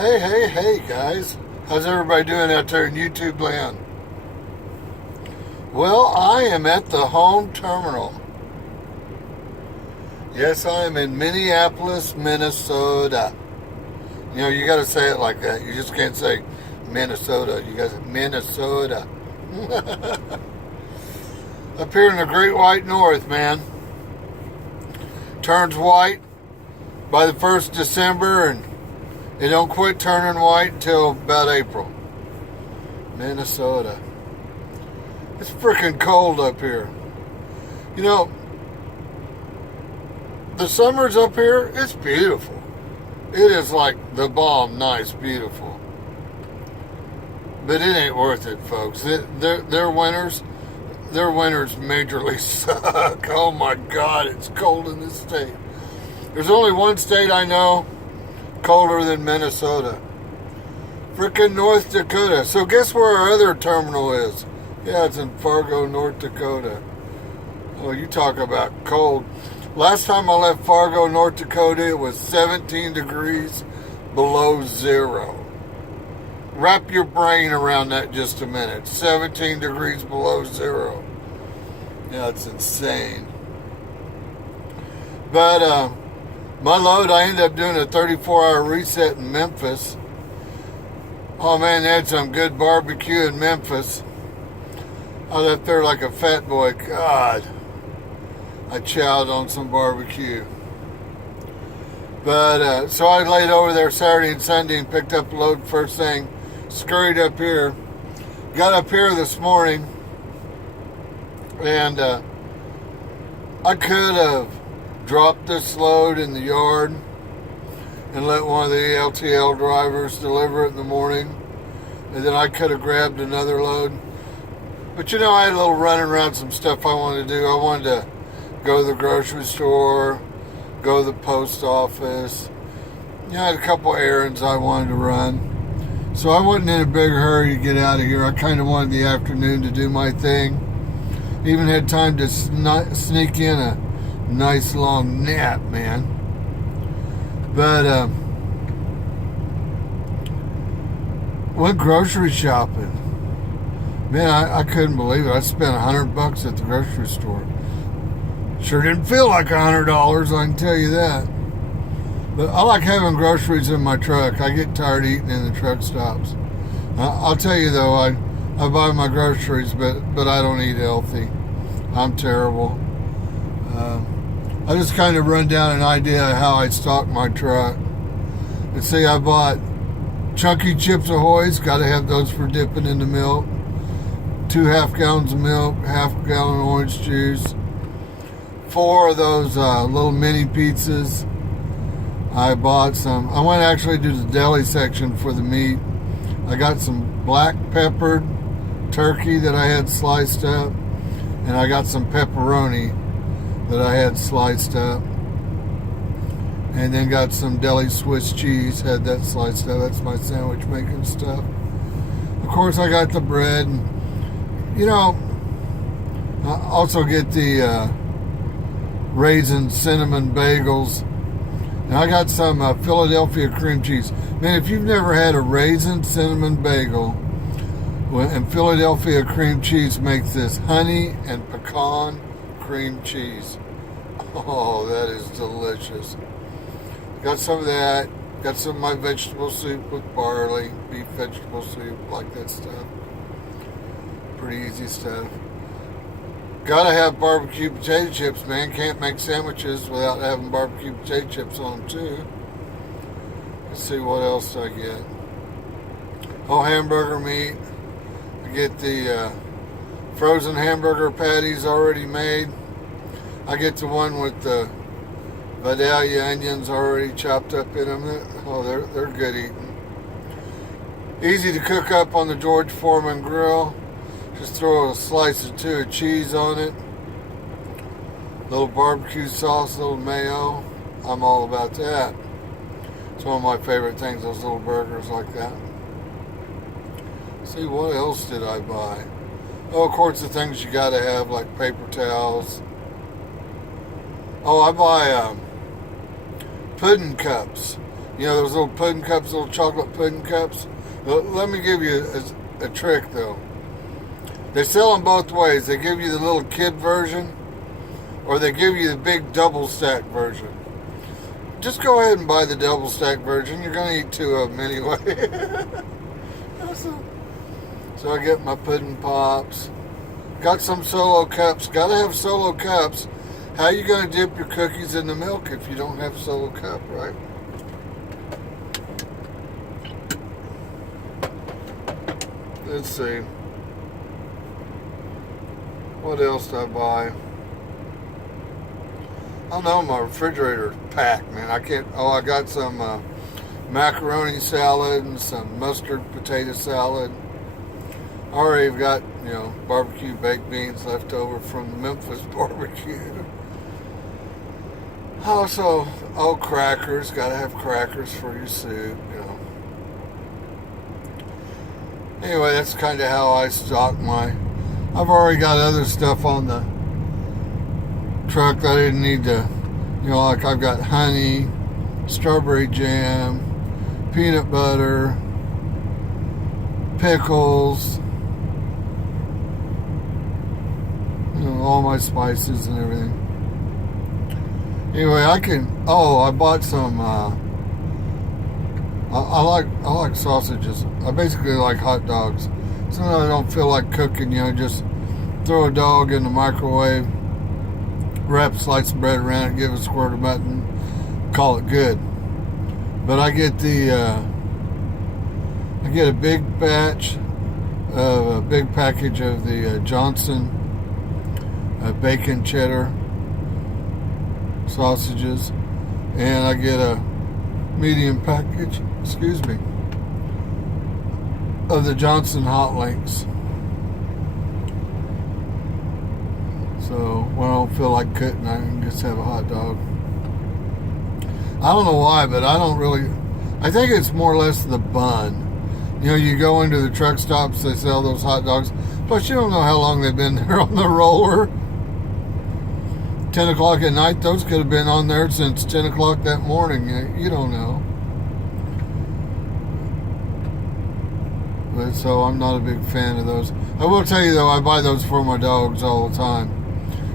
Hey, guys. How's everybody doing out there in YouTube land? Well, I am at the home terminal. Yes, I am in Minneapolis, Minnesota. You know, you got to say it like that. You just can't say Minnesota. You got to say Minnesota. Up here in the Great White North, man. Turns white by the 1st December, and it don't quit turning white until about April. Minnesota. It's freaking cold up here. You know, the summers up here, it's beautiful. It is like the bomb, nice, beautiful. But it ain't worth it, folks. Their winters majorly suck. Oh my God, it's cold in this state. There's only one state I know colder than Minnesota. Frickin' North Dakota. So guess where our other terminal is? Yeah, it's in Fargo, North Dakota. Oh, you talk about cold. Last time I left Fargo, North Dakota, it was 17 degrees below zero. Wrap your brain around that just a minute. 17 degrees below zero. Yeah, it's insane. But, my load, I ended up doing a 34-hour reset in Memphis. Oh man, they had some good barbecue in Memphis. I was up there like a fat boy. God, I chowed on some barbecue. But, so I laid over there Saturday and Sunday and picked up a load first thing. Scurried up here. Got up here this morning. And, I could have dropped this load in the yard and let one of the LTL drivers deliver it in the morning, and then I could have grabbed another load. But you know, I had a little running around some stuff I wanted to do. I wanted to go to the grocery store, go to the post office. You know, I had a couple errands I wanted to run. So I wasn't in a big hurry to get out of here. I kind of wanted the afternoon to do my thing. Even had time to sneak in a nice long nap, man. But went grocery shopping. Man, I couldn't believe it. I spent $100 at the grocery store. Sure didn't feel like $100, I can tell you that. But I like having groceries in my truck. I get tired eating in the truck stops. I'll tell you though, I buy my groceries, but I don't eat healthy. I'm terrible. I just kind of run down an idea of how I stock my truck. Let's see, I bought Chunky Chips Ahoy's, got to have those for dipping in the milk. 2 half-gallons of milk, half-gallon orange juice. 4 of those little mini pizzas. I bought some. I went actually to the deli section for the meat. I got some black peppered turkey that I had sliced up, and I got some pepperoni that I had sliced up, and then got some deli Swiss cheese, had that sliced up. That's my sandwich making stuff. Of course, I got the bread, and you know, I also get the raisin cinnamon bagels, and I got some Philadelphia cream cheese. Man, if you've never had a raisin cinnamon bagel and Philadelphia cream cheese, makes this honey and pecan cream cheese. Oh, that is delicious. Got some of that. Got some of my vegetable soup with barley, beef vegetable soup, like that stuff. Pretty easy stuff. Gotta have barbecue potato chips, man. Can't make sandwiches without having barbecue potato chips on them too. Let's see what else I get. Oh, hamburger meat. I get the frozen hamburger patties already made. I get the one with the Vidalia onions already chopped up in them. Oh, they're good eating. Easy to cook up on the George Foreman grill. Just throw a slice or 2 of cheese on it. Little barbecue sauce, little mayo. I'm all about that. It's one of my favorite things, those little burgers like that. Let's see, what else did I buy? Oh, of course, the things you gotta have, like paper towels. Oh, I buy pudding cups. You know those little pudding cups, little chocolate pudding cups? Let me give you a trick though. They sell them both ways. They give you the little kid version, or they give you the big double stack version. Just go ahead and buy the double stack version. You're going to eat 2 of them anyway. So I get my pudding pops. Got some Solo cups. Got to have Solo cups. How are you going to dip your cookies in the milk if you don't have a Solo cup, right? Let's see. What else did I buy? I don't know, my refrigerator's packed, man. I can't. Oh, I got some macaroni salad and some mustard potato salad. I already got, barbecue baked beans left over from the Memphis barbecue. Also, crackers. Got to have crackers for your soup, Anyway, that's kind of how I stock my. I've already got other stuff on the truck that I didn't need to, like I've got honey, strawberry jam, peanut butter, pickles, all my spices and everything. Anyway, I bought some, I like sausages. I basically like hot dogs. Sometimes I don't feel like cooking, just throw a dog in the microwave, wrap a slice of bread around it, give it a squirt of mutton, call it good. But I get a big batch of a big package of the Johnson bacon cheddar sausages, and I get a medium package, of the Johnson hot links. So when I don't feel like cooking, I can just have a hot dog. I don't know why, but I think it's more or less the bun. You go into the truck stops, they sell those hot dogs. Plus, you don't know how long they've been there on the roller. 10 o'clock at night, those could have been on there since 10 o'clock that morning. You don't know. But so I'm not a big fan of those. I will tell you, though, I buy those for my dogs all the time.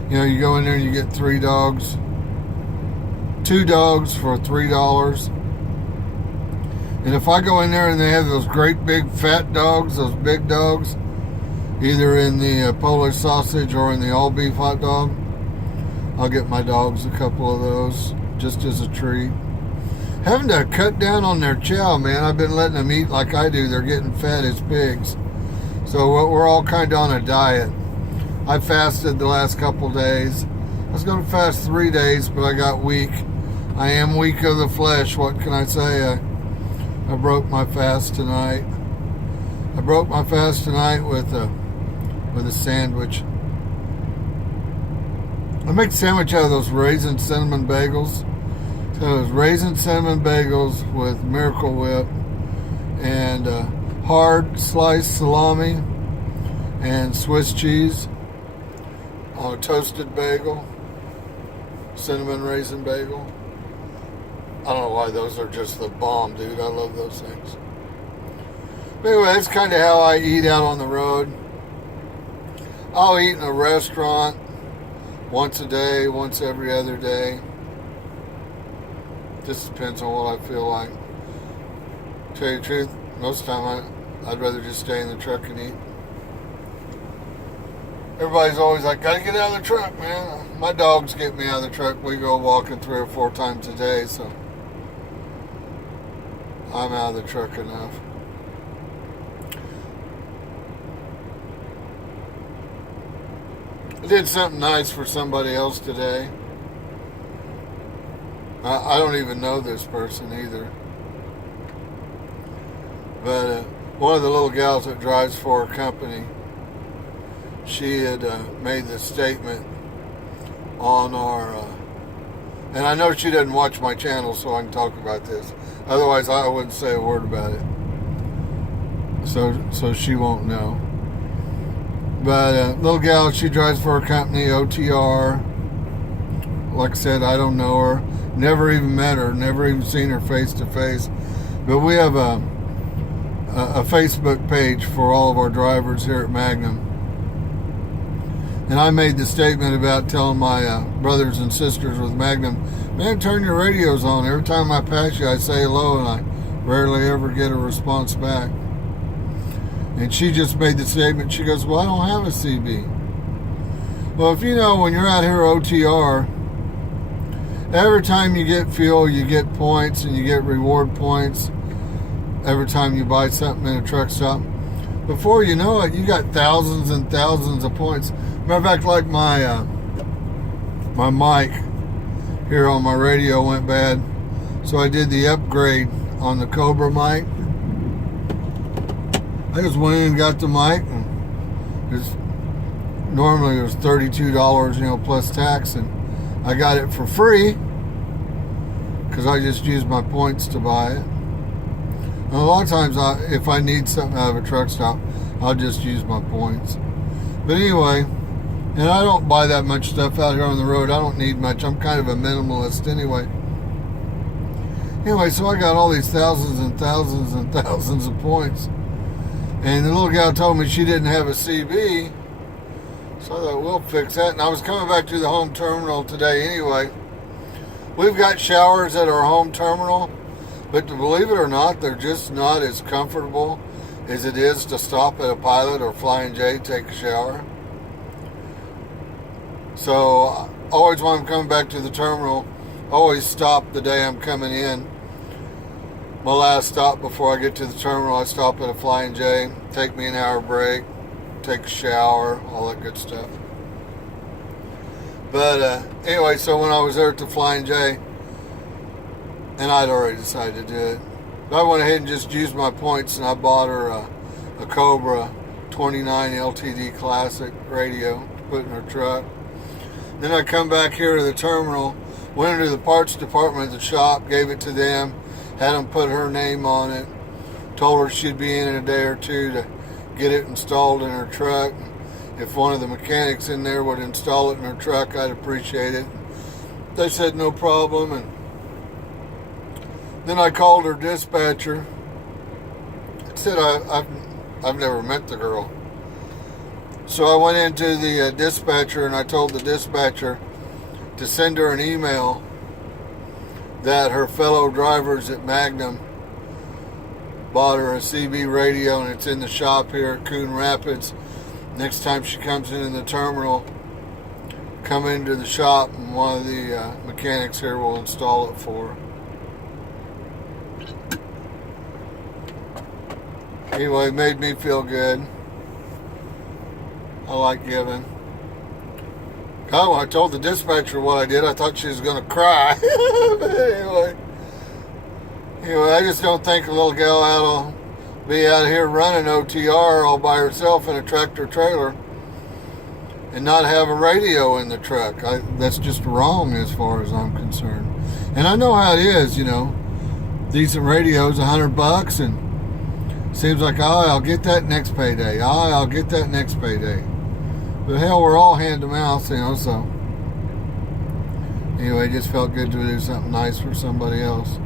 You go in there and you get 3 dogs. 2 dogs for $3. And if I go in there and they have those great big fat dogs, those big dogs, either in the Polish sausage or in the all beef hot dog, I'll get my dogs a couple of those just as a treat. Having to cut down on their chow, man. I've been letting them eat like I do. They're getting fat as pigs. So we're all kind of on a diet. I fasted the last couple days. I was going to fast 3 days, but I got weak. I am weak of the flesh. What can I say? I broke my fast tonight. I broke my fast tonight with a sandwich. I make a sandwich out of those raisin cinnamon bagels. So those raisin cinnamon bagels with Miracle Whip and hard sliced salami and Swiss cheese on a toasted bagel, cinnamon raisin bagel. I don't know why those are just the bomb, dude. I love those things. But anyway, that's kind of how I eat out on the road. I'll eat in a restaurant once a day, once every other day. Just depends on what I feel like. To tell you the truth, most of the time I'd rather just stay in the truck and eat. Everybody's always like, gotta get out of the truck, man. My dogs get me out of the truck. We go walking 3 or 4 times a day, so I'm out of the truck enough. I did something nice for somebody else today. I don't even know this person either. But one of the little gals that drives for a company, she had made this statement on our... and I know she doesn't watch my channel, so I can talk about this. Otherwise, I wouldn't say a word about it. So she won't know. But little gal, she drives for a company, OTR. Like I said, I don't know her. Never even met her, never even seen her face to face. But we have a Facebook page for all of our drivers here at Magnum. And I made the statement about telling my brothers and sisters with Magnum, man, turn your radios on. Every time I pass you, I say hello, and I rarely ever get a response back. And she just made the statement, she goes, well, I don't have a CB. Well, if you know, when you're out here OTR, every time you get fuel, you get points and you get reward points every time you buy something in a truck stop. Before you know it, you got thousands and thousands of points. Matter of fact, like my mic here on my radio went bad, so I did the upgrade on the Cobra mic. I just went in and got the mic, and normally it was $32, plus tax, and I got it for free because I just used my points to buy it. And a lot of times, if I need something out of a truck stop, I'll just use my points. But anyway, and I don't buy that much stuff out here on the road. I don't need much. I'm kind of a minimalist anyway. Anyway, so I got all these thousands and thousands and thousands of points. And the little gal told me she didn't have a CB. So I thought, we'll fix that. And I was coming back to the home terminal today anyway. We've got showers at our home terminal, but believe it or not, they're just not as comfortable as it is to stop at a Pilot or Flying J to take a shower. So always when I'm coming back to the terminal, always stop the day I'm coming in. My last stop before I get to the terminal, I stop at a Flying J, take me an hour break, take a shower, all that good stuff. But anyway, so when I was there at the Flying J, and I'd already decided to do it, but I went ahead and just used my points, and I bought her a Cobra 29 LTD Classic radio to put in her truck. Then I come back here to the terminal, went into the parts department at the shop, gave it to them, had them put her name on it, told her she'd be in a day or two to get it installed in her truck. If one of the mechanics in there would install it in her truck, I'd appreciate it. They said no problem, and then I called her dispatcher. I said I've never met the girl. So I went into the dispatcher and I told the dispatcher to send her an email that her fellow drivers at Magnum bought her a CB radio, and it's in the shop here at Coon Rapids. Next time she comes in the terminal, come into the shop and one of the mechanics here will install it for her. Anyway, it made me feel good. I like giving. Oh, I told the dispatcher what I did. I thought she was going to cry. But anyway, I just don't think a little gal ought to be out here running OTR all by herself in a tractor trailer and not have a radio in the truck. That's just wrong as far as I'm concerned. And I know how it is, decent radios, $100, and seems like, I'll get that next payday. I'll get that next payday. But hell, we're all hand to mouth, so. Anyway, it just felt good to do something nice for somebody else.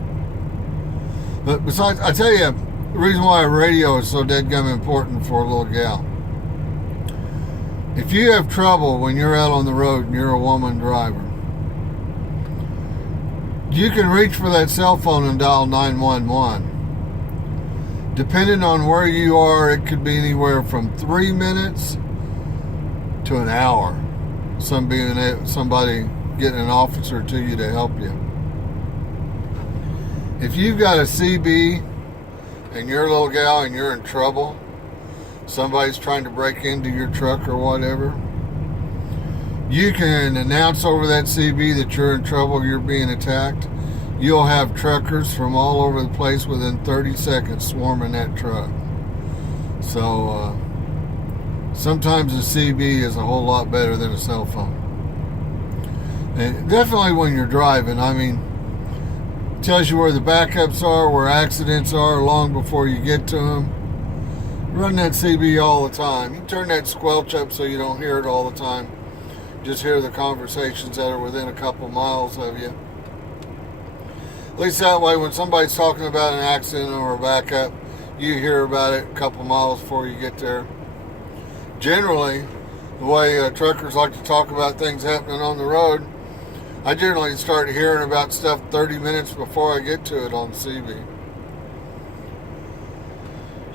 But besides, I tell you, the reason why a radio is so deadgum important for a little gal. If you have trouble when you're out on the road and you're a woman driver, you can reach for that cell phone and dial 911. Depending on where you are, it could be anywhere from 3 minutes to an hour. Somebody getting an officer to you to help you. If you've got a CB and you're a little gal and you're in trouble, somebody's trying to break into your truck or whatever, you can announce over that CB that you're in trouble, you're being attacked. You'll have truckers from all over the place within 30 seconds swarming that truck. So sometimes a CB is a whole lot better than a cell phone. And definitely when you're driving, it tells you where the backups are, where accidents are long before you get to them. Run that CB all the time. You turn that squelch up so you don't hear it all the time. Just hear the conversations that are within a couple miles of you. At least that way, when somebody's talking about an accident or a backup, you hear about it a couple miles before you get there. Generally, the way truckers like to talk about things happening on the road, I generally start hearing about stuff 30 minutes before I get to it on CB.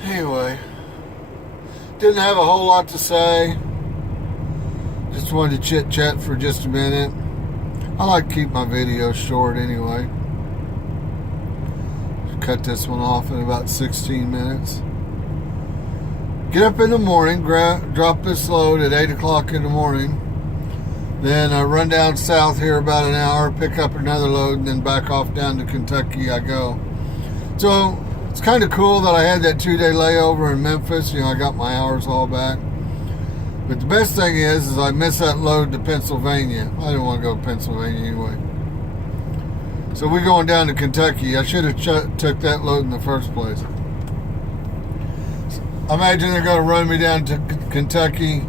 Anyway, didn't have a whole lot to say. Just wanted to chit-chat for just a minute. I like to keep my videos short anyway. Cut this one off in about 16 minutes. Get up in the morning, drop this load at 8 o'clock in the morning. Then I run down south here about an hour, pick up another load, and then back off down to Kentucky I go. So it's kind of cool that I had that 2-day layover in Memphis. You know, I got my hours all back. But the best thing is I missed that load to Pennsylvania. I didn't want to go to Pennsylvania anyway. So we're going down to Kentucky. I should have took that load in the first place. I imagine they're going to run me down to Kentucky,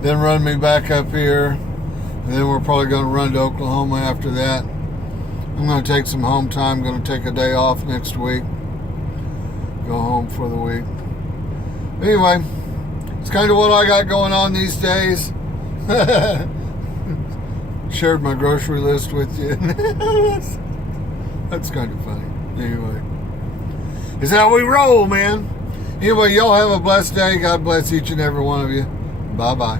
then run me back up here, and then we're probably going to run to Oklahoma after that. I'm going to take some home time. I'm going to take a day off next week. Go home for the week. Anyway, it's kind of what I got going on these days. Shared my grocery list with you. That's kind of funny. Anyway, it's how we roll, man. Anyway, y'all have a blessed day. God bless each and every one of you. Bye-bye.